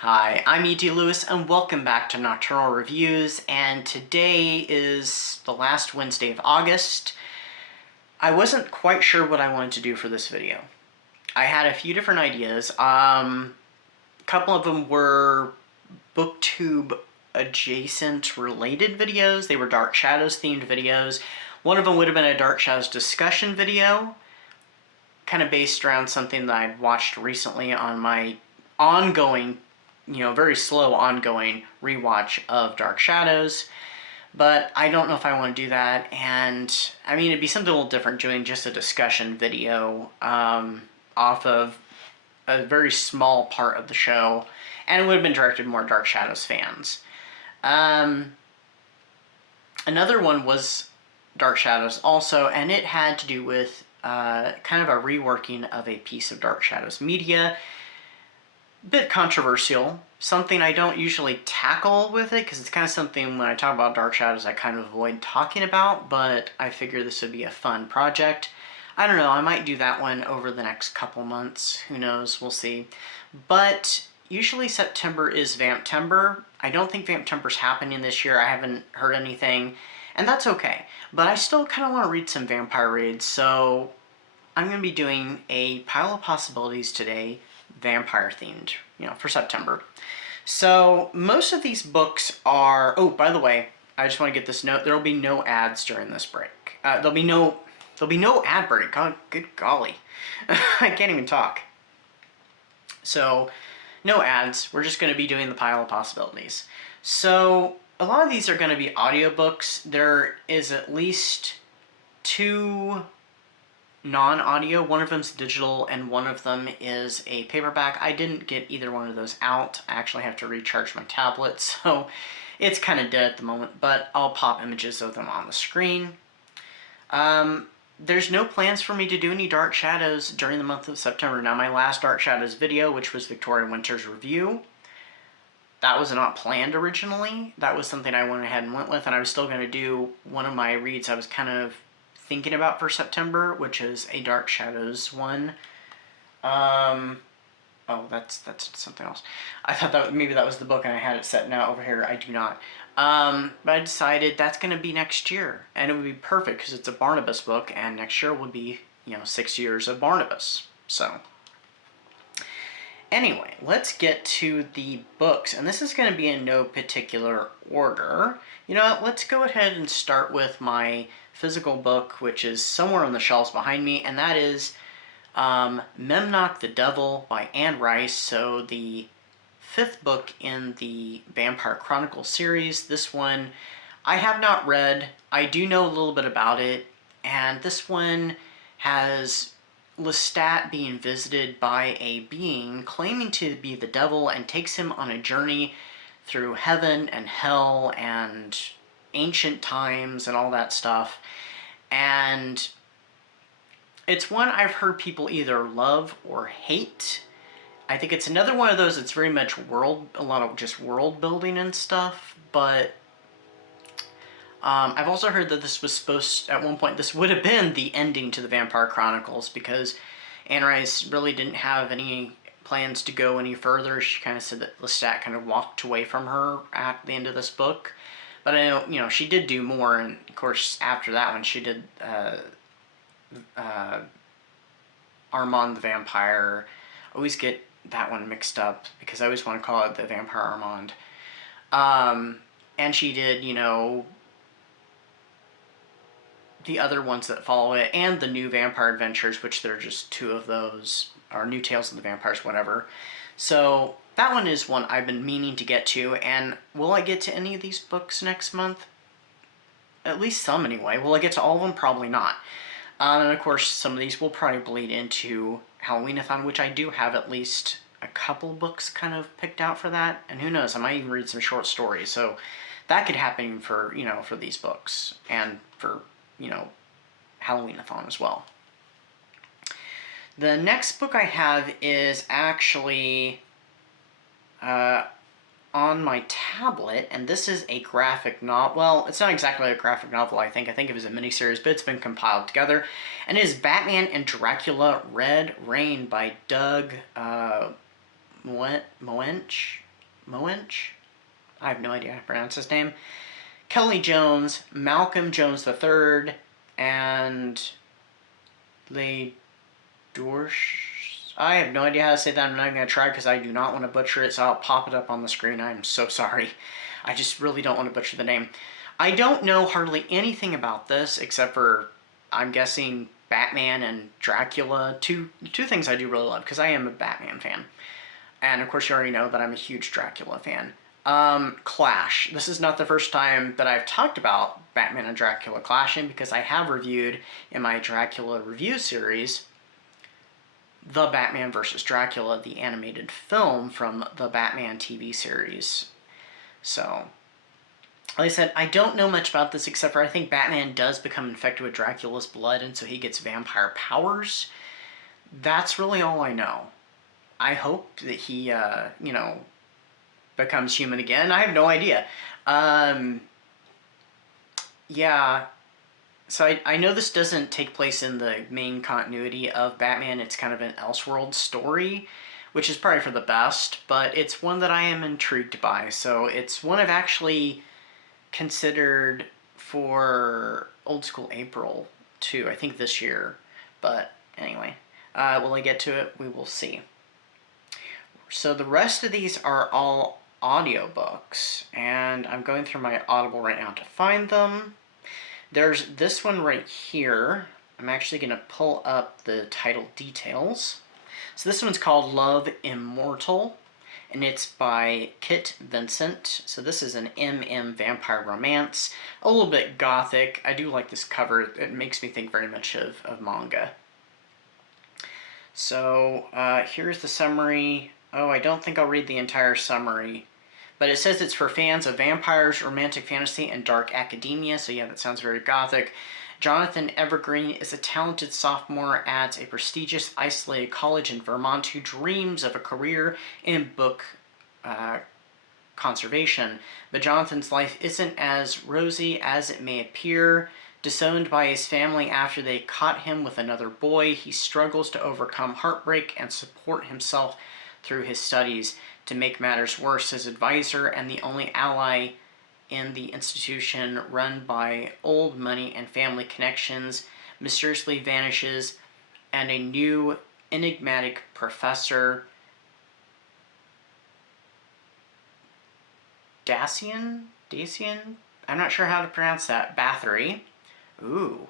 Hi, I'm E.T. Lewis and welcome back to Nocturnal Reviews, and today is the last Wednesday of August. I wasn't quite sure what I wanted to do for this video. I had a few different ideas. A couple of them were booktube adjacent related videos. They were Dark Shadows themed videos. One of them would have been a Dark Shadows discussion video, kind of based around something that I'd watched recently on my ongoing, very slow ongoing rewatch of Dark Shadows. But I don't know if I want to do that, and I mean, it'd be something a little different doing just a discussion video off of a very small part of the show, and it would have been directed more Dark Shadows fans. Another one was Dark Shadows also, and it had to do with kind of a reworking of a piece of Dark Shadows media. Bit controversial, something I don't usually tackle with it, because it's kind of something when I talk about Dark Shadows I kind of avoid talking about, but I figure this would be a fun project. I don't know, I might do that one over the next couple months, who knows, we'll see. But usually September is Vamptember. I don't think Vamptember's happening this year, I haven't heard anything, and that's okay. But I still kind of want to read some vampire reads, so I'm going to be doing a pile of possibilities today, vampire themed, for September. So most of these books are, oh, by the way, I just want to get this note, there'll be no ads during this break. There'll be no ad break. God, good golly. I can't even talk. So no ads. We're just going to be doing the pile of possibilities. So a lot of these are going to be audiobooks. There is at least two non-audio. One of them's digital and one of them is a paperback. I didn't get either one of those out. I actually have to recharge my tablet, so it's kind of dead at the moment, but I'll pop images of them on the screen. There's no plans for me to do any Dark Shadows during the month of September. Now, my last Dark Shadows video, which was Victoria Winter's review, that was not planned originally. That was something I went ahead and went with, and I was still going to do one of my reads I was kind of thinking about for September, which is a Dark Shadows one. Oh, that's something else. I thought that maybe that was the book and I had it set now over here. I do not. But I decided that's going to be next year, and it would be perfect because it's a Barnabas book, and next year would be, 6 years of Barnabas. So anyway, let's get to the books, and this is going to be in no particular order. You know what, let's go ahead and start with my physical book, which is somewhere on the shelves behind me, and that is Memnoch the Devil by Anne Rice. So the fifth book in the Vampire Chronicles series. This one I have not read. I do know a little bit about it, and this one has Lestat being visited by a being claiming to be the devil and takes him on a journey through heaven and hell and ancient times and all that stuff. And it's one I've heard people either love or hate. I think it's another one of those that's very much a lot of just world building and stuff, but I've also heard that this was supposed, at one point, this would have been the ending to the Vampire Chronicles, because Anne Rice really didn't have any plans to go any further. She kind of said that Lestat kind of walked away from her at the end of this book. But I know, she did do more, and of course, after that one, she did Armand the Vampire. I always get that one mixed up, because I always want to call it the Vampire Armand. And she did, the other ones that follow it, and the New Vampire Adventures, which there are just two of those, or New Tales of the Vampires, whatever. So that one is one I've been meaning to get to, and will I get to any of these books next month? At least some, anyway. Will I get to all of them? Probably not. And of course, some of these will probably bleed into Halloween-a-thon, which I do have at least a couple books kind of picked out for that. And who knows, I might even read some short stories. So that could happen for, for these books, and for, Halloween-a-thon as well. The next book I have is actually on my tablet, and this is a graphic novel. Well, it's not exactly a graphic novel, I think it was a miniseries, but it's been compiled together, and it is Batman and Dracula Red Rain by Doug Moench. Moench? I have no idea how to pronounce his name. Kelly Jones, Malcolm Jones III, and Le Dorsch. I have no idea how to say that. I'm not going to try because I do not want to butcher it, so I'll pop it up on the screen. I'm so sorry. I just really don't want to butcher the name. I don't know hardly anything about this except for, I'm guessing, Batman and Dracula. Two things I do really love because I am a Batman fan. And of course you already know that I'm a huge Dracula fan. Clash. This is not the first time that I've talked about Batman and Dracula clashing because I have reviewed in my Dracula review series The Batman vs. Dracula, the animated film from the Batman TV series. So, like I said, I don't know much about this except for I think Batman does become infected with Dracula's blood and so he gets vampire powers. That's really all I know. I hope that he, becomes human again. I have no idea. Yeah. So I know this doesn't take place in the main continuity of Batman. It's kind of an Elseworld story, which is probably for the best, but it's one that I am intrigued by. So it's one I've actually considered for Old School April too, I think this year. But anyway, will I get to it? We will see. So the rest of these are all audiobooks, and I'm going through my Audible right now to find them. There's this one right here. I'm actually going to pull up the title details. So this one's called Love Immortal, and it's by Kit Vincent. So this is an MM vampire romance, a little bit gothic. I do like this cover. It makes me think very much of manga. So here's the summary. Oh, I don't think I'll read the entire summary. But it says it's for fans of vampires, romantic fantasy, and dark academia. So yeah, that sounds very gothic. Jonathan Evergreen is a talented sophomore at a prestigious isolated college in Vermont who dreams of a career in book conservation. But Jonathan's life isn't as rosy as it may appear. Disowned by his family after they caught him with another boy, he struggles to overcome heartbreak and support himself through his studies. To make matters worse, his advisor and the only ally in the institution run by old money and family connections mysteriously vanishes, and a new enigmatic professor, Dacian? I'm not sure how to pronounce that. Bathory. Ooh.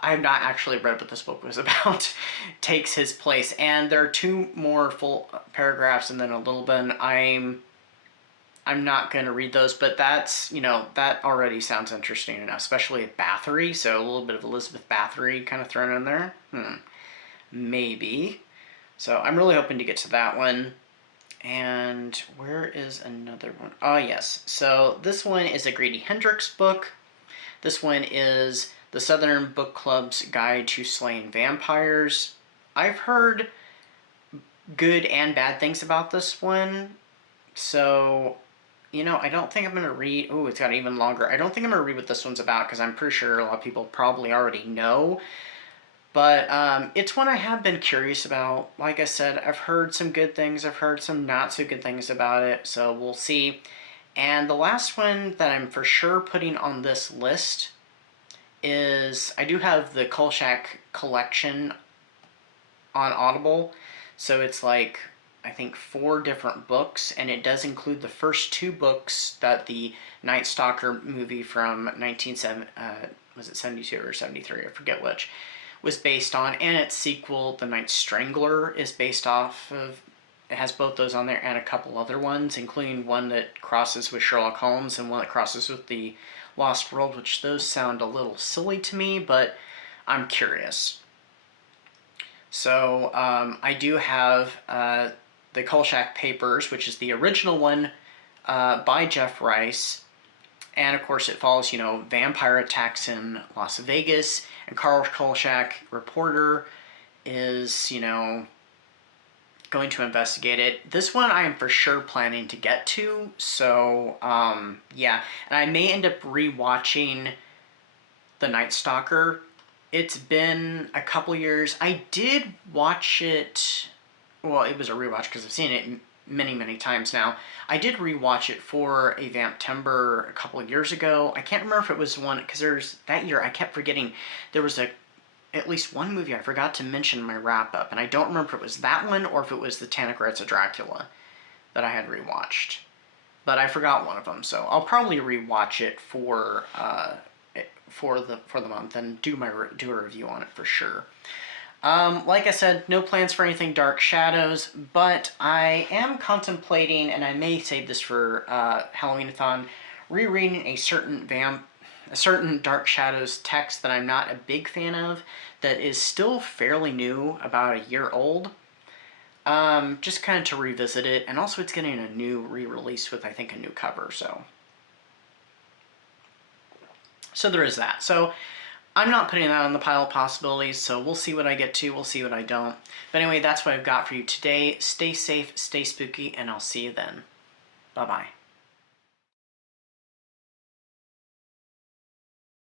I have not actually read what this book was about, takes his place. And there are two more full paragraphs and then a little bit. I'm not going to read those, but that's, that already sounds interesting enough, especially Bathory. So a little bit of Elizabeth Bathory kind of thrown in there. Maybe. So I'm really hoping to get to that one. And where is another one? Oh, yes. So this one is a Grady Hendrix book. This one is The Southern Book Club's Guide to Slaying Vampires. I've heard good and bad things about this one. So, I don't think I'm going to read... Oh, it's got even longer. I don't think I'm going to read what this one's about because I'm pretty sure a lot of people probably already know. But it's one I have been curious about. Like I said, I've heard some good things. I've heard some not so good things about it. So we'll see. And the last one that I'm for sure putting on this list is, I do have the Kolchak collection on Audible. So it's like, I think 4 different books, and it does include the first 2 books that the Night Stalker movie from 1972 or 73, I forget which, was based on, and its sequel, The Night Strangler, is based off of. It has both those on there and a couple other ones, including one that crosses with Sherlock Holmes and one that crosses with the Lost World, which those sound a little silly to me, but I'm curious. So I do have the Kolchak Papers, which is the original one by Jeff Rice. And of course it follows, vampire attacks in Las Vegas, and Karl Kolchak, reporter, is, going to investigate it. This one I am for sure planning to get to, so, yeah. And I may end up rewatching The Night Stalker. It's been a couple years. I did watch it, well, it was a rewatch because I've seen it many, many times now. I did rewatch it for a Vamptember a couple of years ago. I can't remember if it was one, because there's, that year I kept forgetting, there was at least one movie I forgot to mention in my wrap-up, and I don't remember if it was that one or if it was the Tannocrats Dracula that I had rewatched. But I forgot one of them, so I'll probably rewatch it for the month and do a review on it for sure. Like I said, no plans for anything Dark Shadows, but I am contemplating, and I may save this for Halloween-a-thon, rereading a certain Dark Shadows text that I'm not a big fan of, that is still fairly new, about a year old. Just kind of to revisit it, and also it's getting a new re-release with, I think, a new cover, so there is that. So I'm not putting that on the pile of possibilities, so we'll see what I get to, we'll see what I don't. But anyway, that's what I've got for you today. Stay safe, stay spooky, and I'll see you then. Bye-bye.